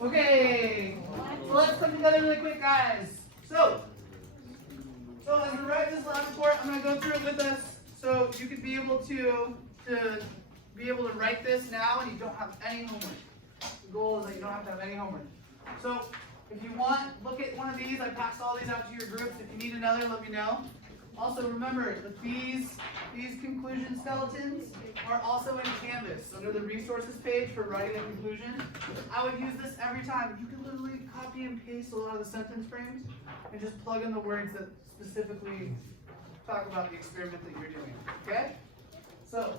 Okay, so let's come together really quick, guys. So as we write this lab report, I'm going to go through it with us so you could be able to write this now and you don't have any homework. The goal is that you don't have to have any homework. So if you want, look at one of these. I passed all these out to your groups. If you need another, let me know. Also remember that these conclusion skeletons are also in Canvas under the resources page for writing a conclusion. I would use this every time. You can literally copy and paste a lot of the sentence frames and just plug in the words that specifically talk about the experiment that you're doing. Okay? So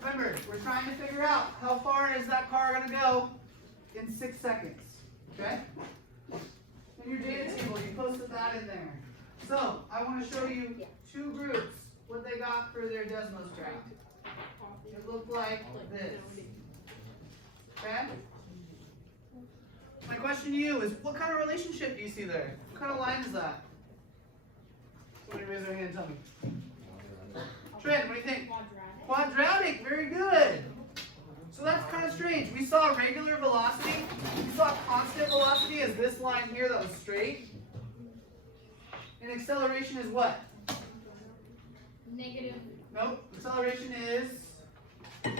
remember, we're trying to figure out how far is that car going to go in 6 seconds. Okay? In your data table, you posted that in there. So I want to show you two groups, what they got for their Desmos graph. It looked like this. Okay? My question to you is, what kind of relationship do you see there? What kind of line is that? Somebody raise their hand and tell me. Trent, what do you think? Quadratic, very good. So that's kind of strange. We saw regular velocity. We saw constant velocity as this line here that was straight. And acceleration is what? Negative. Nope. Acceleration is, what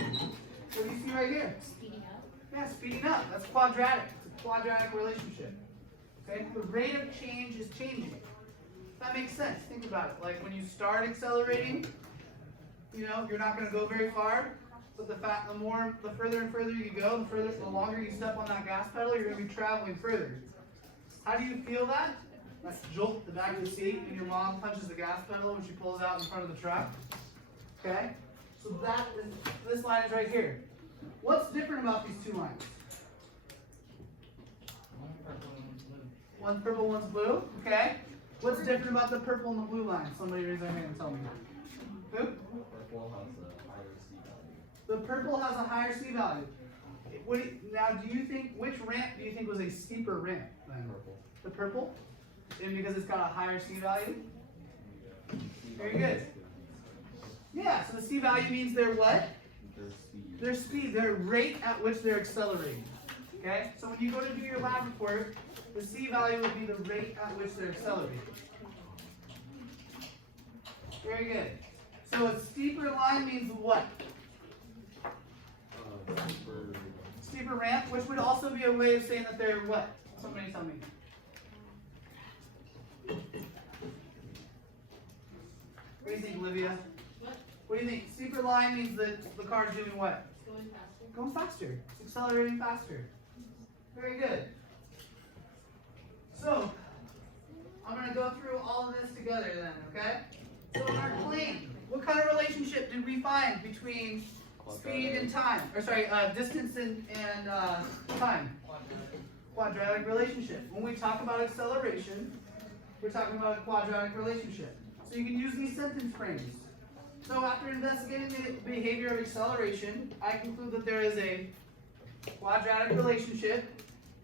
do you see right here? Speeding up. Yeah, speeding up. That's quadratic. It's a quadratic relationship. Okay? The rate of change is changing. That makes sense. Think about it. Like when you start accelerating, you know, you're not going to go very far. But the further and further you go, the longer you step on that gas pedal, you're going to be traveling further. How do you feel that? That's jolt the back of the seat when your mom punches the gas pedal when she pulls out in front of the truck. Okay? So this line is right here. What's different about these two lines? One's purple, one's blue. Okay? What's different about the purple and the blue line? Somebody raise their hand and tell me. Who? The purple has a higher C value. Now, which ramp do you think was a steeper ramp than the purple? And because it's got a higher C value? Very good. Yeah, so the C value means their what? Their speed, their rate at which they're accelerating. Okay? So when you go to do your lab report, the C value would be the rate at which they're accelerating. Very good. So a steeper line means what? Steeper ramp, which would also be a way of saying that they're what? Somebody tell me. What do you think, Olivia? What do you think? Steeper line means that the car is doing what? Going faster. Going faster. It's accelerating faster. Very good. So, I'm going to go through all of this together then, okay? So in our claim, what kind of relationship did we find between speed and time? Or sorry, distance and time? Quadratic relationship. When we talk about acceleration, we're talking about a quadratic relationship. So you can use these sentence frames. So after investigating the behavior of acceleration, I conclude that there is a quadratic relationship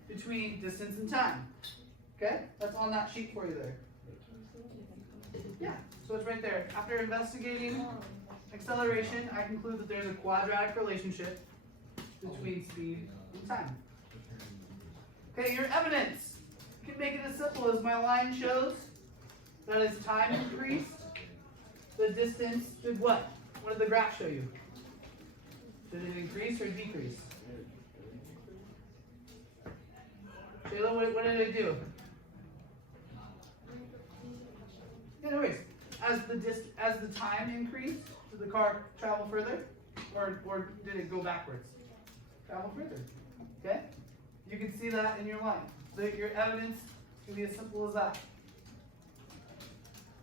between distance and time. Okay? That's on that sheet for you there. Yeah, so it's right there. After investigating acceleration, I conclude that there's a quadratic relationship between speed and time. Okay, your evidence. You can make it as simple as my line shows that as time increased, the distance did what? What did the graph show you? Did it increase or decrease? Shayla, what did it do? Yeah, no worries. As the time increased, did the car travel further? Or did it go backwards? Travel further. Okay? You can see that in your line. So your evidence can be as simple as that.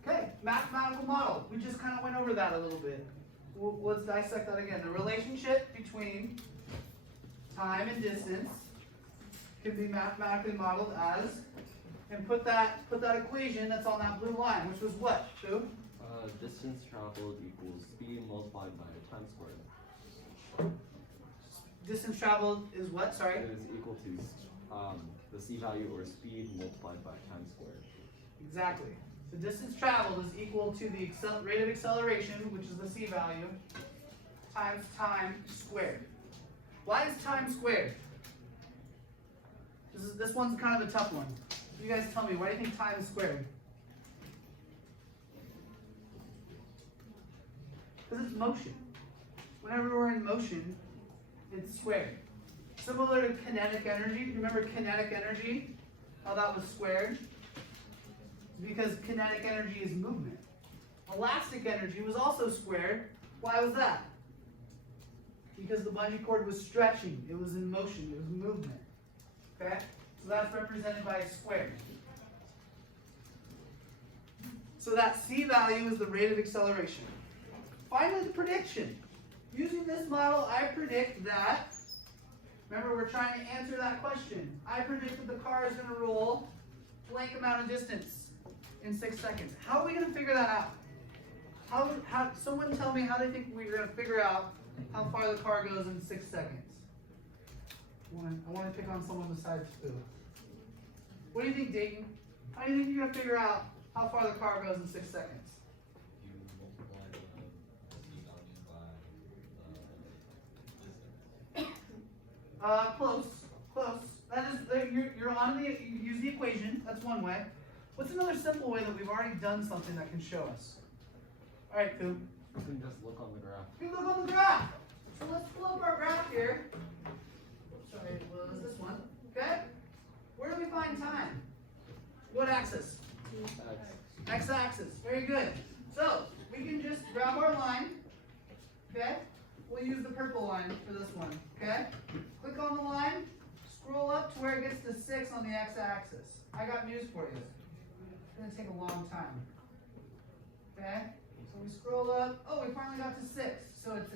Okay, mathematical model. We just kind of went over that a little bit. Let's dissect that again. The relationship between time and distance can be mathematically modeled as, and put that equation that's on that blue line, which was what, Shu? Distance traveled equals speed multiplied by time squared. Distance traveled is what, sorry? It is equal to the c value or speed multiplied by time squared. Exactly. The distance traveled is equal to the rate of acceleration, which is the c value, times time squared. Why is time squared? This one's kind of a tough one. You guys tell me, why do you think time is squared? Because it's motion. Whenever we're in motion, it's squared. Similar to kinetic energy. Remember kinetic energy? How that was squared? Because kinetic energy is movement. Elastic energy was also squared. Why was that? Because the bungee cord was stretching. It was in motion. It was movement. Okay? So that's represented by a square. So that C value is the rate of acceleration. Finally, the prediction. Using this model, I predict that, remember we're trying to answer that question. I predict that the car is going to roll blank amount of distance in 6 seconds. How are we going to figure that out? Someone tell me how they think we're going to figure out how far the car goes in 6 seconds. I want to pick on someone besides Fu. What do you think, Dayton? How do you think you're going to figure out how far the car goes in 6 seconds? You multiply the C value by the distance. Close. That is, you're on you use the equation. That's one way. What's another simple way that we've already done something that can show us? All right, Fu. You can just look on the graph. You look on the graph. So let's pull up our graph here. Sorry, it was this one. Okay? Where do we find time? What axis? X-axis. Very good. So we can just grab our line. Okay? We'll use the purple line for this one. Okay? Click on the line. Scroll up to where it gets to 6 on the x-axis. I got news for you. It's going to take a long time. Okay? So we scroll up. Oh, we finally got to 6. So it's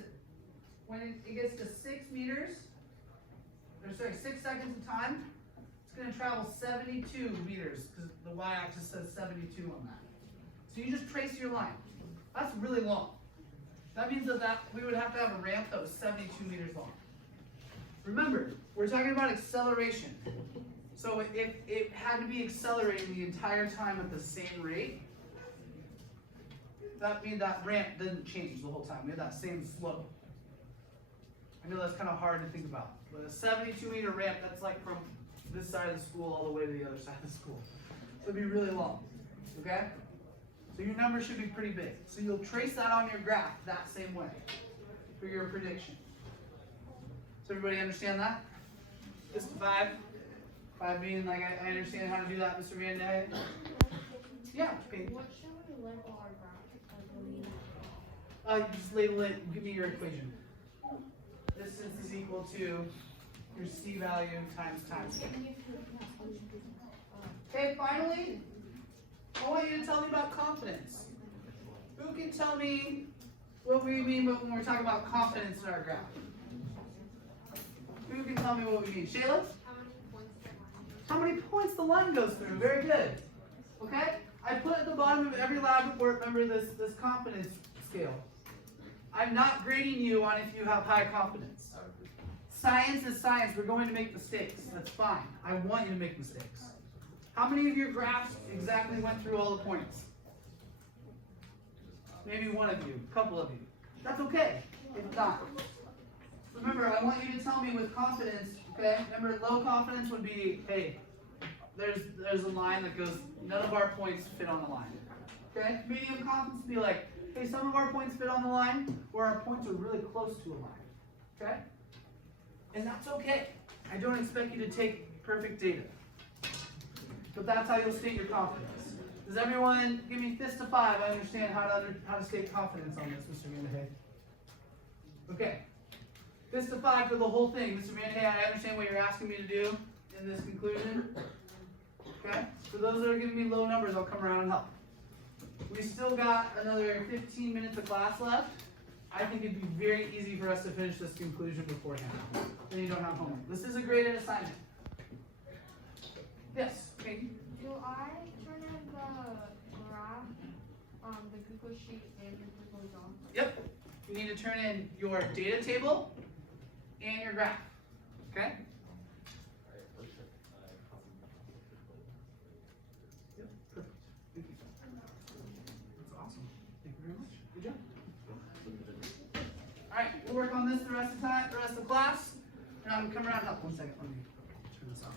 when it gets to 6 meters, or sorry, 6 seconds of time, it's going to travel 72 meters because the y-axis says 72 on that. So you just trace your line. That's really long. That means that we would have to have a ramp that was 72 meters long. Remember, we're talking about acceleration. So if it had to be accelerating the entire time at the same rate, that means that ramp didn't change the whole time. We had that same slope. I know that's kind of hard to think about. But a 72-meter ramp, that's like from this side of the school all the way to the other side of the school. So it'd be really long. Okay? So your number should be pretty big. So you'll trace that on your graph that same way for your prediction. Does everybody understand that? Just 5. 5 being like I understand how to do that, Mr. Van Day. Yeah. Okay. What should we label our graph? You just label it. Give me your equation. Distance is equal to your C value times time. Okay. Finally, I want you to tell me about confidence. Who can tell me what we mean when we're talking about confidence in our graph? Who can tell me what we mean? Shayla? How many points the line goes through? Very good. Okay? I put at the bottom of every lab report, remember this confidence scale. I'm not grading you on if you have high confidence. Science is science. We're going to make mistakes. That's fine. I want you to make mistakes. How many of your graphs exactly went through all the points? Maybe one of you, a couple of you. That's okay. If not. Remember, I want you to tell me with confidence, okay? Remember, low confidence would be, hey, there's a line that goes, none of our points fit on the line. Okay? Medium confidence would be like, hey, some of our points fit on the line, or our points are really close to a line. Okay? And that's okay. I don't expect you to take perfect data. But that's how you'll state your confidence. Does everyone give me fist to 5? I understand how to state confidence on this, Mr. Vanderhay. Okay. Fist to 5 for the whole thing. Mr. Vanderhay, I understand what you're asking me to do in this conclusion. Okay? For those that are giving me low numbers, I'll come around and help. We still got another 15 minutes of class left. I think it'd be very easy for us to finish this conclusion beforehand. Then you don't have homework. This is a graded assignment. Yes, Katie? Do I turn in the graph, the Google Sheet, and the Google Doc? Yep. You need to turn in your data table and your graph. Okay? Yep, perfect. Thank you. That's awesome. Thank you very much. Good job. Alright, we'll work on this the rest of the class, and I'm gonna come around and help. 1 second, let me turn this off.